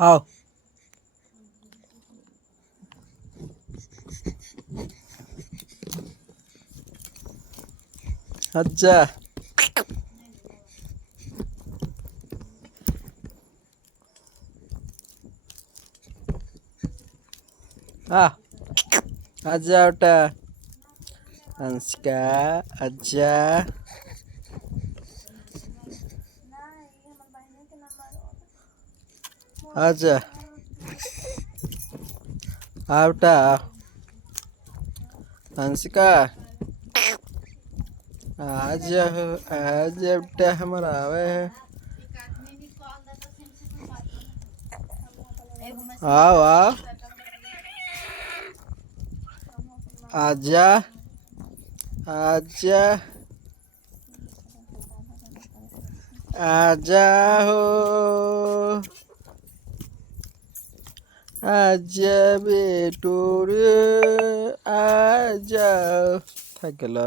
आओ। अच्छा। आ आजा बेटा। अंशिका आजा। आजा आ बेटा। अंशिका आजा हो। आजा बेटा हमारा आवे है। आओ आओ। आजा आजा आजा हो। आजा बेटोर आजा। थक गया।